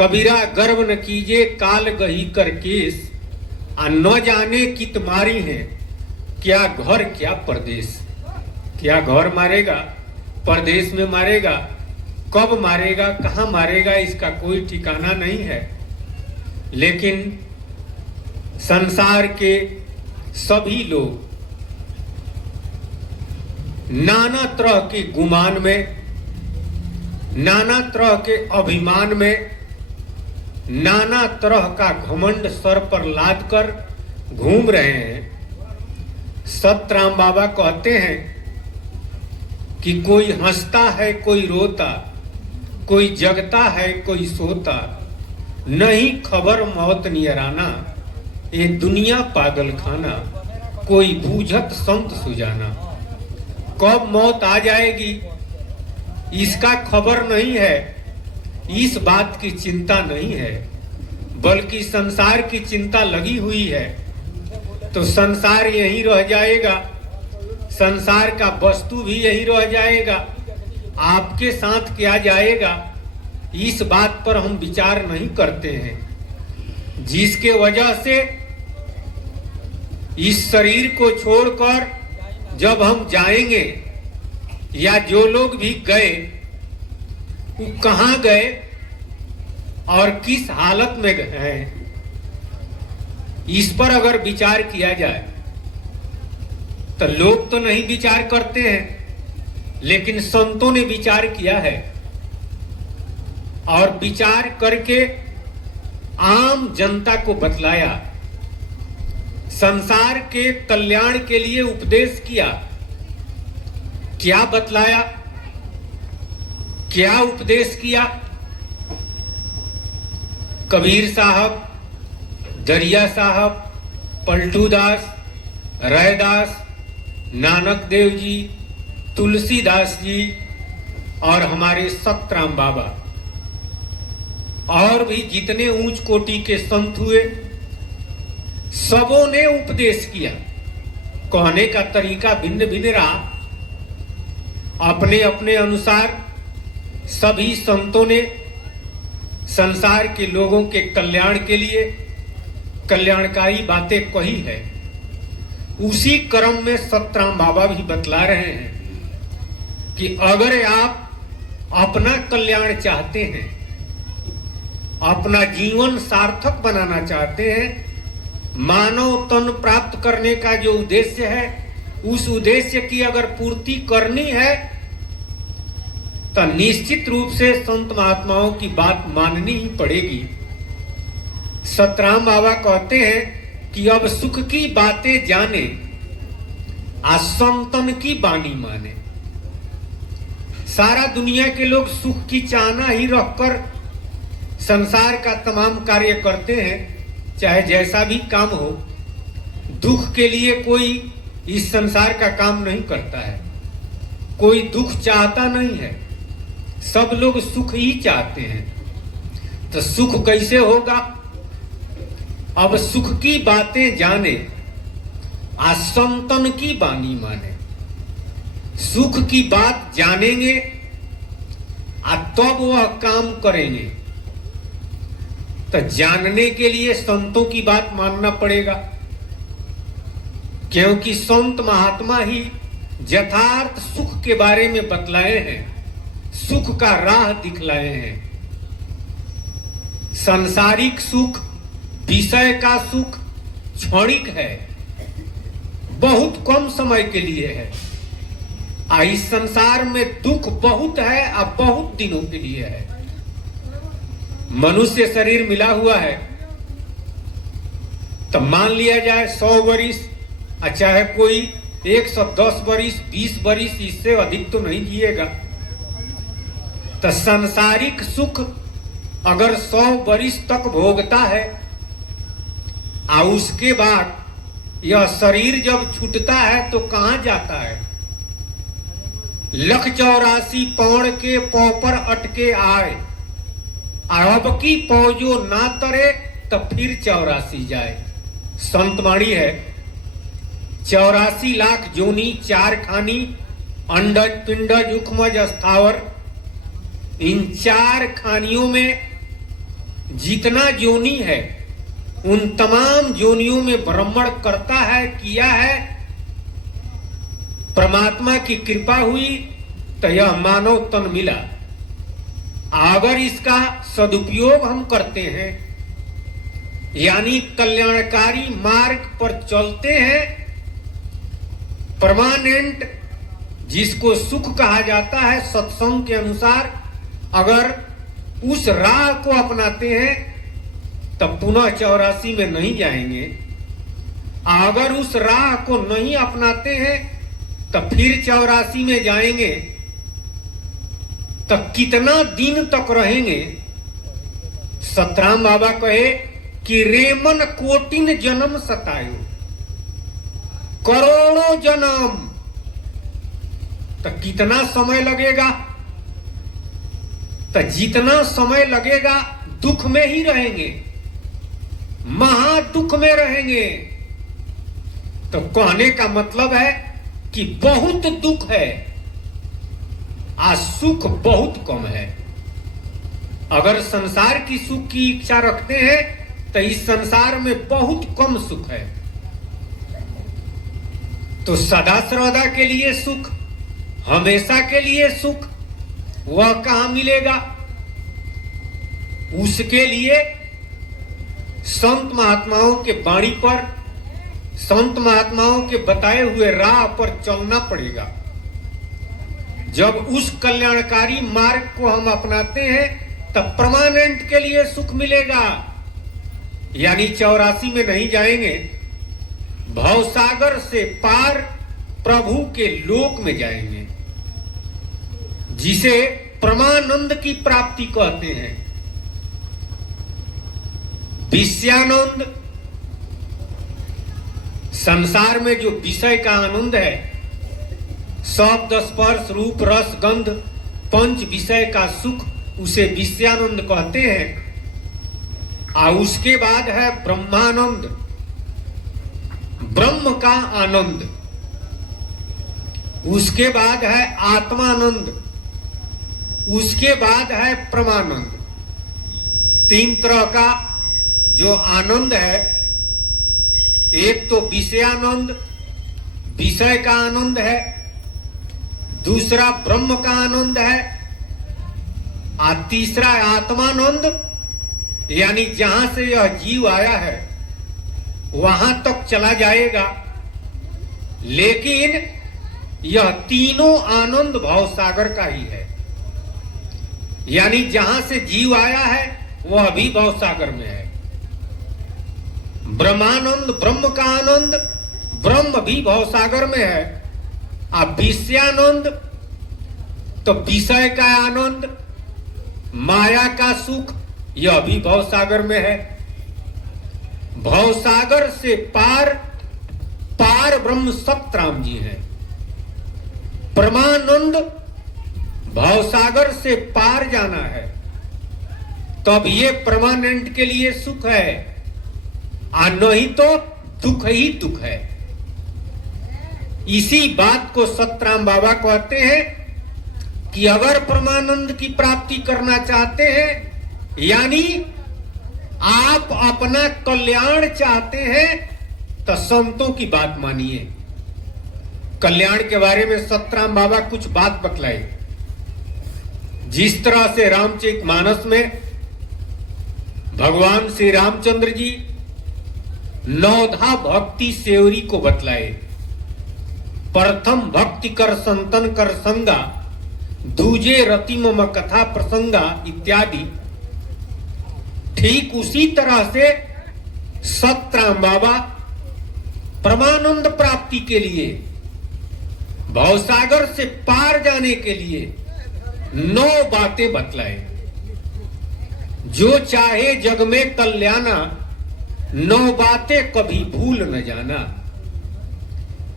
कबीरा गर्व न कीजे काल गही कर केस, आ न जाने कि तुम्हारी है क्या घर क्या परदेश। क्या घर मारेगा, परदेश में मारेगा, कब मारेगा, कहाँ मारेगा, इसका कोई ठिकाना नहीं है। लेकिन संसार के सभी लोग नाना तरह के गुमान में, नाना तरह के अभिमान में, नाना तरह का घमंड सर पर लाद कर घूम रहे हैं। सतराम बाबा कहते हैं कि कोई हंसता है कोई रोता, कोई जगता है कोई सोता, नहीं खबर मौत नियराना, ये दुनिया पागल खाना, कोई बूझत संत सुजाना। कब मौत आ जाएगी इसका खबर नहीं है, इस बात की चिंता नहीं है, बल्कि संसार की चिंता लगी हुई है। तो संसार यहीं रह जाएगा, संसार का वस्तु भी यहीं रह जाएगा, आपके साथ क्या जाएगा इस बात पर हम विचार नहीं करते हैं। जिसके वजह से इस शरीर को छोड़कर जब हम जाएंगे, या जो लोग भी गए वो कहाँ गए और किस हालत में गए हैं, इस पर अगर विचार किया जाए तो लोग तो नहीं विचार करते हैं, लेकिन संतों ने विचार किया है और विचार करके आम जनता को बतलाया, संसार के कल्याण के लिए उपदेश किया। क्या बतलाया, क्या उपदेश किया? कबीर साहब, दरिया साहब, पलटू दास, रैदास, नानक देव जी, तुलसीदास जी और हमारे सतराम बाबा और भी जितने ऊंच कोटि के संत हुए, सबों ने उपदेश किया। कहने का तरीका भिन्न भिन्न रहा, अपने अपने अनुसार सभी संतों ने संसार के लोगों के कल्याण के लिए कल्याणकारी बातें कही है। उसी क्रम में सतराम बाबा भी बतला रहे हैं कि अगर आप अपना कल्याण चाहते हैं, अपना जीवन सार्थक बनाना चाहते हैं, मानव तन प्राप्त करने का जो उद्देश्य है, उस उद्देश्य की अगर पूर्ति करनी है तो निश्चित रूप से संत महात्माओं की बात माननी ही पड़ेगी। सतराम बाबा कहते हैं कि अब सुख की बातें जाने, संतन की बानी माने। सारा दुनिया के लोग सुख की चाहना ही रखकर संसार का तमाम कार्य करते हैं, चाहे जैसा भी काम हो। दुख के लिए कोई इस संसार का काम नहीं करता है, कोई दुख चाहता नहीं है, सब लोग सुख ही चाहते हैं। तो सुख कैसे होगा? अब सुख की बातें जाने, संतन की बानी माने। सुख की बात जानेंगे तब वह काम करेंगे। तो जानने के लिए संतों की बात मानना पड़ेगा, क्योंकि संत महात्मा ही यथार्थ सुख के बारे में बतलाए हैं, सुख का राह दिखलाए हैं। सांसारिक सुख, विषय का सुख क्षणिक है, बहुत कम समय के लिए है। इस संसार में दुख बहुत है, अब बहुत दिनों के लिए है। मनुष्य शरीर मिला हुआ है तो मान लिया जाए 100 वर्ष, चाहे कोई 110 वर्ष, 20 वर्ष, इससे अधिक तो नहीं जिएगा। तो सांसारिक सुख अगर 100 वर्ष तक भोगता है और उसके बाद यह शरीर जब छूटता है तो कहां जाता है? 184 पौड़ के पौ पर अटके आए, अब की पौ जो ना तरे तो फिर 84 जाए। संतवाणी है, 84 लाख जोनी, 4 खानी, अंडज पिंडज उखमज स्थावर। इन 4 खानियों में जितना योनि है उन तमाम योनियों में भ्रमण करता है, किया है। परमात्मा की कृपा हुई तो यह मानव तन मिला। अगर इसका सदुपयोग हम करते हैं, यानी कल्याणकारी मार्ग पर चलते हैं, परमानेंट जिसको सुख कहा जाता है सत्संग के अनुसार, अगर उस राह को अपनाते हैं तब पुनः 84 में नहीं जाएंगे। अगर उस राह को नहीं अपनाते हैं तब फिर 84 में जाएंगे, तब कितना दिन तक रहेंगे। सतराम बाबा कहे कि रेमन कोटिन जन्म सतायो, करोड़ों जन्म, तो कितना समय लगेगा? तो जितना समय लगेगा दुख में ही रहेंगे, महा दुख में रहेंगे। तो कहने का मतलब है कि बहुत दुख है, आज सुख बहुत कम है। अगर संसार की सुख की इच्छा रखते हैं तो इस संसार में बहुत कम सुख है। तो सदा सर्वदा के लिए सुख, हमेशा के लिए सुख, वह कहां मिलेगा? उसके लिए संत महात्माओं के बाणी पर, संत महात्माओं के बताए हुए राह पर चलना पड़ेगा। जब उस कल्याणकारी मार्ग को हम अपनाते हैं तब परमानेंट के लिए सुख मिलेगा, यानी 84 में नहीं जाएंगे, भवसागर से पार प्रभु के लोक में जाएंगे, जिसे परमानंद की प्राप्ति कहते हैं। विषयानंद, संसार में जो विषय का आनंद है, शब्द स्पर्श रूप रस गंध पंच विषय का सुख, उसे विषयानंद कहते हैं। और उसके बाद है ब्रह्मानंद, ब्रह्म का आनंद। उसके बाद है आत्मानंद, उसके बाद है परमानंद। तीन तरह का जो आनंद है, एक तो विषयानंद, विषय का आनंद है, दूसरा ब्रह्म का आनंद है, और तीसरा आत्मानंद, यानी जहां से यह जीव आया है वहां तक चला जाएगा। लेकिन यह तीनों आनंद भवसागर का ही है, यानी जहां से जीव आया है वह भी भवसागर में है। ब्रह्मानंद, ब्रह्म का आनंद, ब्रह्म भी भवसागर में है। अब विषयानंद तो विषय का आनंद, माया का सुख, यह भी भवसागर में है। भवसागर से पार, पार ब्रह्म सतराम जी हैं। परमानंद, भवसागर से पार जाना है, तब ये परमानेंट के लिए सुख है, और नहीं तो दुख ही दुख है। इसी बात को सतराम बाबा कहते हैं कि अगर परमानंद की प्राप्ति करना चाहते हैं, यानी आप अपना कल्याण चाहते हैं, तो संतों की बात मानिए। कल्याण के बारे में सतराम बाबा कुछ बात बतलाए। जिस तरह से रामचरितमानस में भगवान श्री रामचंद्र जी नौधा भक्ति सेवरी को बतलाए। प्रथम भक्ति कर संतन कर संगा, दूजे रति मम कथा प्रसंगा इत्यादि। ठीक उसी तरह से सतराम बाबा परमानंद प्राप्ति के लिए, भवसागर से पार जाने के लिए 9 बातें बतलाए। जो चाहे जग में कल्याणा, 9 बातें कभी भूल न जाना।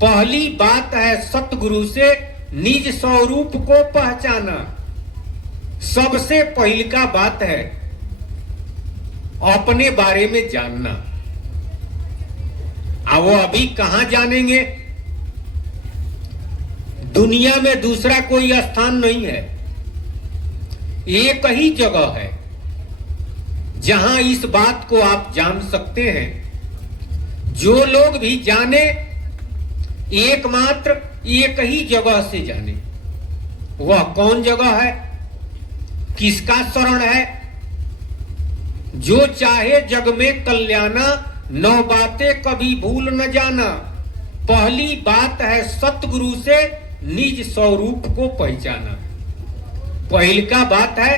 पहली बात है सतगुरु से निज स्वरूप को पहचाना। सबसे पहली का बात है अपने बारे में जानना। अब वो अभी कहां जानेंगे? दुनिया में दूसरा कोई स्थान नहीं है, एक ही जगह है जहां इस बात को आप जान सकते हैं, जो लोग भी जाने एकमात्र एक ही जगह से जाने। वह कौन जगह है, किसका शरण है? जो चाहे जग में कल्याणा, नौ बातें कभी भूल न जाना। पहली बात है सतगुरु से निज स्वरूप को पहचाना। पहली का बात है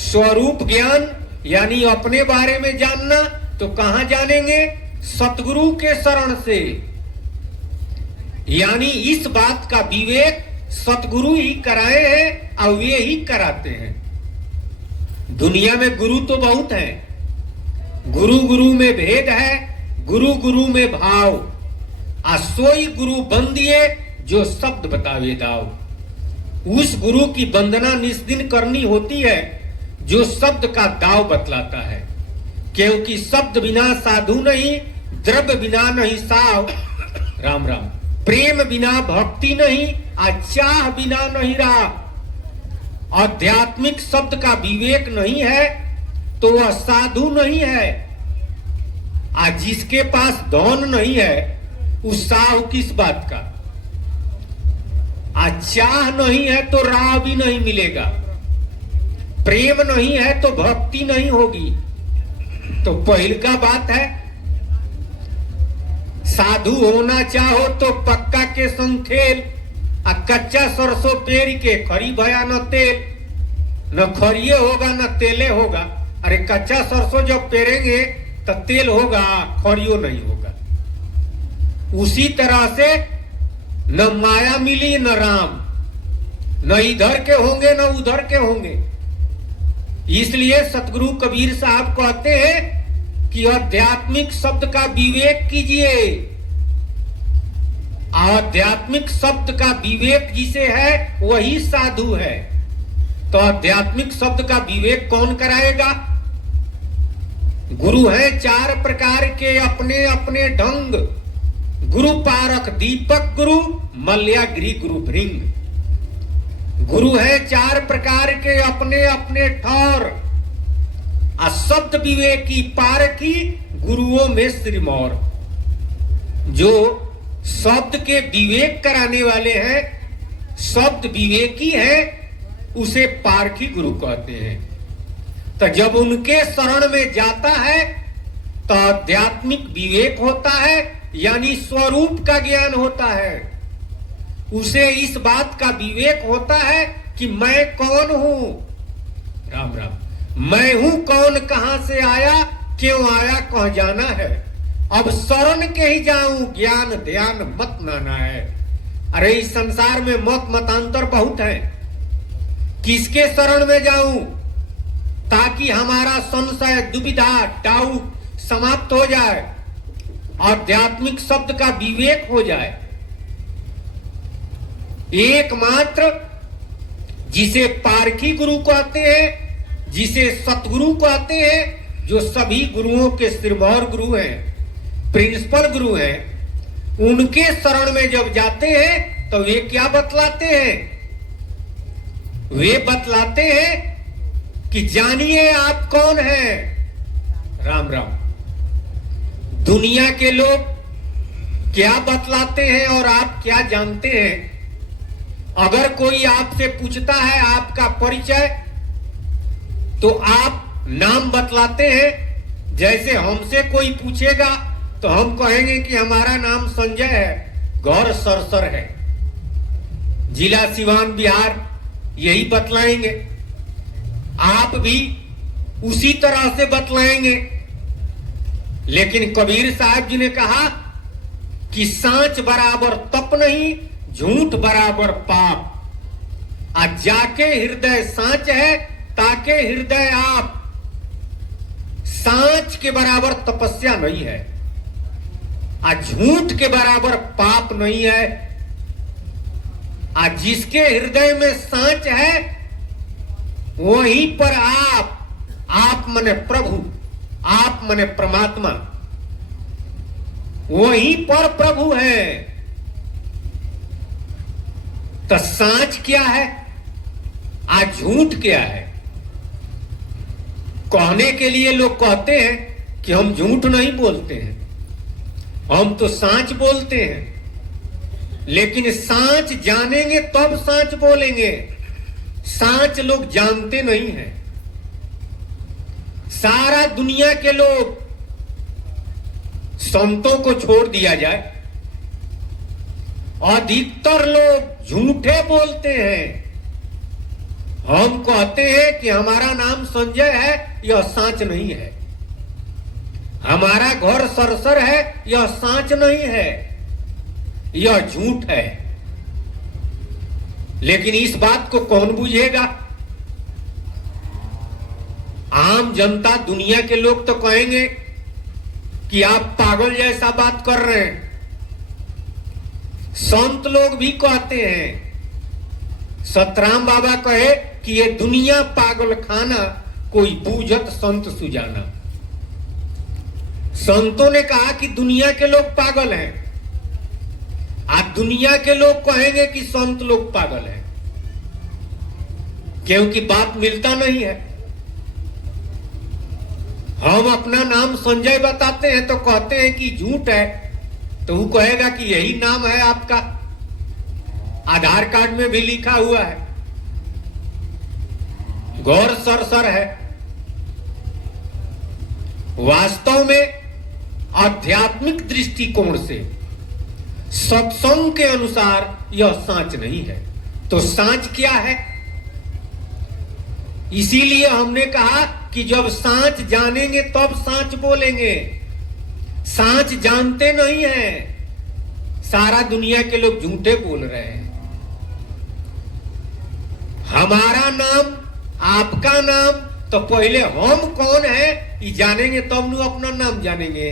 स्वरूप ज्ञान, यानी अपने बारे में जानना। तो कहां जानेंगे? सतगुरु के शरण से। यानी इस बात का विवेक सतगुरु ही कराए हैं और वे ही कराते हैं। दुनिया में गुरु तो बहुत हैं, गुरु गुरु में भेद है, गुरु गुरु में भाव। आ सोई गुरु बंदिए जो शब्द बतावे दाव। उस गुरु की वंदना निस्दिन करनी होती है जो शब्द का दाव बतलाता है। क्योंकि शब्द बिना साधु नहीं, द्रव्य बिना नहीं साव। राम राम। प्रेम बिना भक्ति नहीं, चाह बिना नहीं राह। आध्यात्मिक शब्द का विवेक नहीं है तो वह साधु नहीं है। आज जिसके पास धन नहीं है उस साहु किस बात का? आज चाह नहीं है तो राह भी नहीं मिलेगा, प्रेम नहीं है तो भक्ति नहीं होगी। तो पहल का बात है साधु होना चाहो तो पक्का के संग खेल। आ कच्चा सरसों पेड़ के खरी भया न तेल, न खरिये होगा न तेले होगा। अरे कच्चा सरसों जब पेरेंगे तो तेल होगा, खरियो नहीं होगा। उसी तरह से न माया मिली न राम, न इधर के होंगे न उधर के होंगे। इसलिए सतगुरु कबीर साहब कहते हैं कि आध्यात्मिक शब्द का विवेक कीजिए। आध्यात्मिक शब्द का विवेक जिसे है वही साधु है। तो आध्यात्मिक शब्द का विवेक कौन कराएगा? गुरु है चार प्रकार के अपने अपने ढंग। गुरु पारक दीपक गुरु, मल्यागिरी गुरु भृंग। गुरु है चार प्रकार के अपने अपने ठौर। शब्द विवेकी पारखी गुरुओं में श्रीमौर। जो शब्द के विवेक कराने वाले हैं, शब्द विवेकी है, उसे पारखी गुरु कहते हैं। तो जब उनके शरण में जाता है तो आध्यात्मिक विवेक होता है, यानी स्वरूप का ज्ञान होता है। उसे इस बात का विवेक होता है कि मैं कौन हूं। राम राम। मैं हूं कौन, कहां से आया, क्यों आया, कहां जाना है। अब शरण के ही जाऊं, ज्ञान ध्यान मत नाना है। अरे इस संसार में मत मतांतर बहुत है। किसके शरण में जाऊं ताकि हमारा संशय दुविधा डाउट समाप्त हो जाए, आध्यात्मिक शब्द का विवेक हो जाए। एकमात्र जिसे पारखी गुरु कहते हैं, जिसे सतगुरु कहते हैं, जो सभी गुरुओं के सिरमौर गुरु हैं, प्रिंसिपल गुरु हैं, उनके शरण में जब जाते हैं तो वे क्या बतलाते हैं? वे बतलाते हैं कि जानिए आप कौन हैं। राम राम। दुनिया के लोग क्या बतलाते हैं और आप क्या जानते हैं? अगर कोई आपसे पूछता है आपका परिचय तो आप नाम बतलाते हैं। जैसे हमसे कोई पूछेगा तो हम कहेंगे कि हमारा नाम संजय है, गौर सरसर है, जिला सिवान बिहार, यही बतलाएंगे। आप भी उसी तरह से बतलाएंगे। लेकिन कबीर साहब जी ने कहा कि सांच बराबर तप नहीं, झूठ बराबर पाप। आज जाके हृदय सांच है, ताके हृदय आप। सांच के बराबर तपस्या नहीं है, आज झूठ के बराबर पाप नहीं है। आज जिसके हृदय में सांच है वहीं पर आप मने प्रभु, आप मने परमात्मा, वहीं पर प्रभु है। तो सांच क्या है, आज झूठ क्या है? कहने के लिए लोग कहते हैं कि हम झूठ नहीं बोलते हैं, हम तो सांच बोलते हैं। लेकिन सांच जानेंगे तब सांच बोलेंगे। सांच लोग जानते नहीं हैं। सारा दुनिया के लोग संतों को छोड़ दिया जाए, अधिकतर लोग झूठे बोलते हैं। हम कहते हैं कि हमारा नाम संजय है, यह सांच नहीं है। हमारा घर सरसर है, यह सांच नहीं है, यह झूठ है। लेकिन इस बात को कौन बुझेगा? आम जनता, दुनिया के लोग तो कहेंगे कि आप पागल जैसा बात कर रहे हैं। संत लोग भी कहते हैं। सतराम बाबा कहे कि ये दुनिया पागल खाना, कोई बूझत संत सुजाना। संतों ने कहा कि दुनिया के लोग पागल हैं। आज दुनिया के लोग कहेंगे कि संत लोग पागल हैं, क्योंकि बात मिलता नहीं है। हम अपना नाम संजय बताते हैं तो कहते हैं कि झूठ है, तो वो कहेगा कि यही नाम है आपका, आधार कार्ड में भी लिखा हुआ है। गौर सरसर है। वास्तव में आध्यात्मिक दृष्टिकोण से, सत्संग के अनुसार यह सांच नहीं है। तो सांच क्या है? इसीलिए हमने कहा कि जब सांच जानेंगे तब सांच बोलेंगे। सांच जानते नहीं है। सारा दुनिया के लोग झूठे बोल रहे हैं। हमारा नाम, आपका नाम, तो पहले हम कौन है ये जानेंगे तब नु अपना नाम जानेंगे।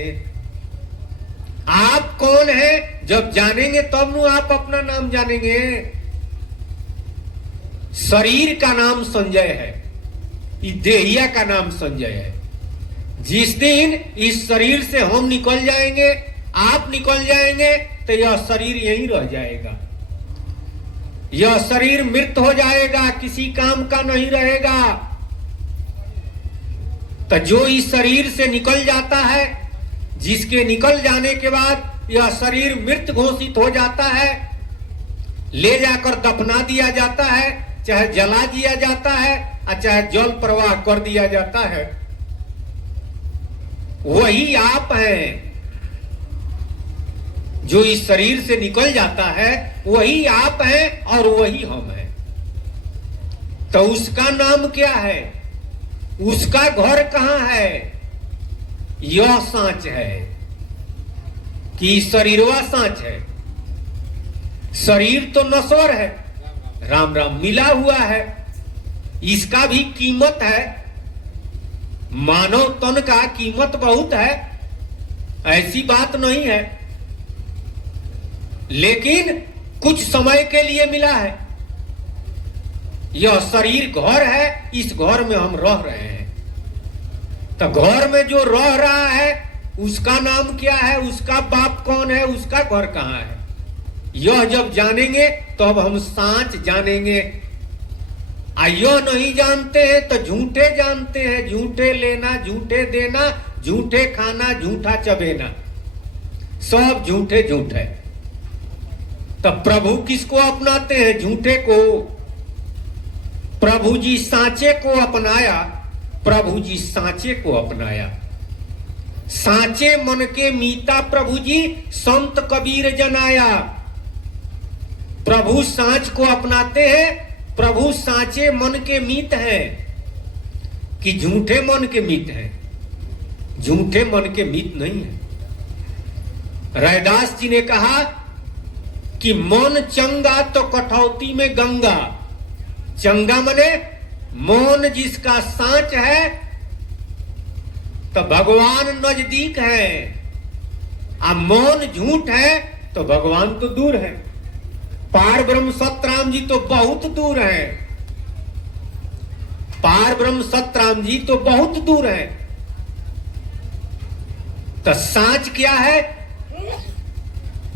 आप कौन है जब जानेंगे तब नु आप अपना नाम जानेंगे। शरीर का नाम संजय है, इस देहिया का नाम संजय है। जिस दिन इस शरीर से हम निकल जाएंगे, आप निकल जाएंगे, तो यह शरीर यहीं रह जाएगा। यह शरीर मृत हो जाएगा, किसी काम का नहीं रहेगा। तो जो इस शरीर से निकल जाता है, जिसके निकल जाने के बाद यह शरीर मृत घोषित हो जाता है, ले जाकर दफना दिया जाता है, चाहे जला दिया जाता है और चाहे जल प्रवाह कर दिया जाता है, वही आप हैं। जो इस शरीर से निकल जाता है वही आप हैं और वही हम हैं। तो उसका नाम क्या है? उसका घर कहां है? यह सांच है कि शरीरवा सांच है। शरीर तो नश्वर है, राम राम मिला हुआ है। इसका भी कीमत है। मानव तन का कीमत बहुत है, ऐसी बात नहीं है। लेकिन कुछ समय के लिए मिला है। यह शरीर घर है, इस घर में हम रह रहे हैं। तो घर में जो रह रहा है उसका नाम क्या है? उसका बाप कौन है? उसका घर कहां है? यह जब जानेंगे तब हम सांच जानेंगे। यह नहीं जानते हैं तो झूठे जानते हैं। झूठे लेना, झूठे देना, झूठे खाना, झूठा चबेना, सब झूठे झूठ है। तब प्रभु किसको अपनाते हैं? झूठे को। प्रभु जी सांचे को अपनाया, प्रभु जी सांचे को अपनाया। सांचे मन के मीता प्रभु जी संत कबीर जनाया। प्रभु सांच को अपनाते हैं। प्रभु सांचे मन के मीत हैं कि झूठे मन के मीत हैं? झूठे मन के मीत नहीं है। रैदास जी ने कहा कि मन चंगा तो कठौती में गंगा। चंगा मने मन जिसका सांच है तो भगवान नजदीक है, आ मन झूठ है तो भगवान तो दूर है। पार ब्रह्म सतराम जी तो बहुत दूर है। पार ब्रह्म सतराम जी तो बहुत दूर है। तो सांच क्या है?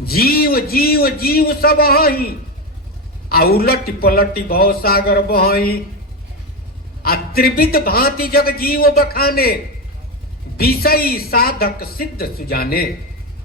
जीव जीव जीव सब ही आ उलट पलटी भव सागर बहई। आ त्रिविध भांति जग जीव बखाने, विषयी साधक सिद्ध सुजाने।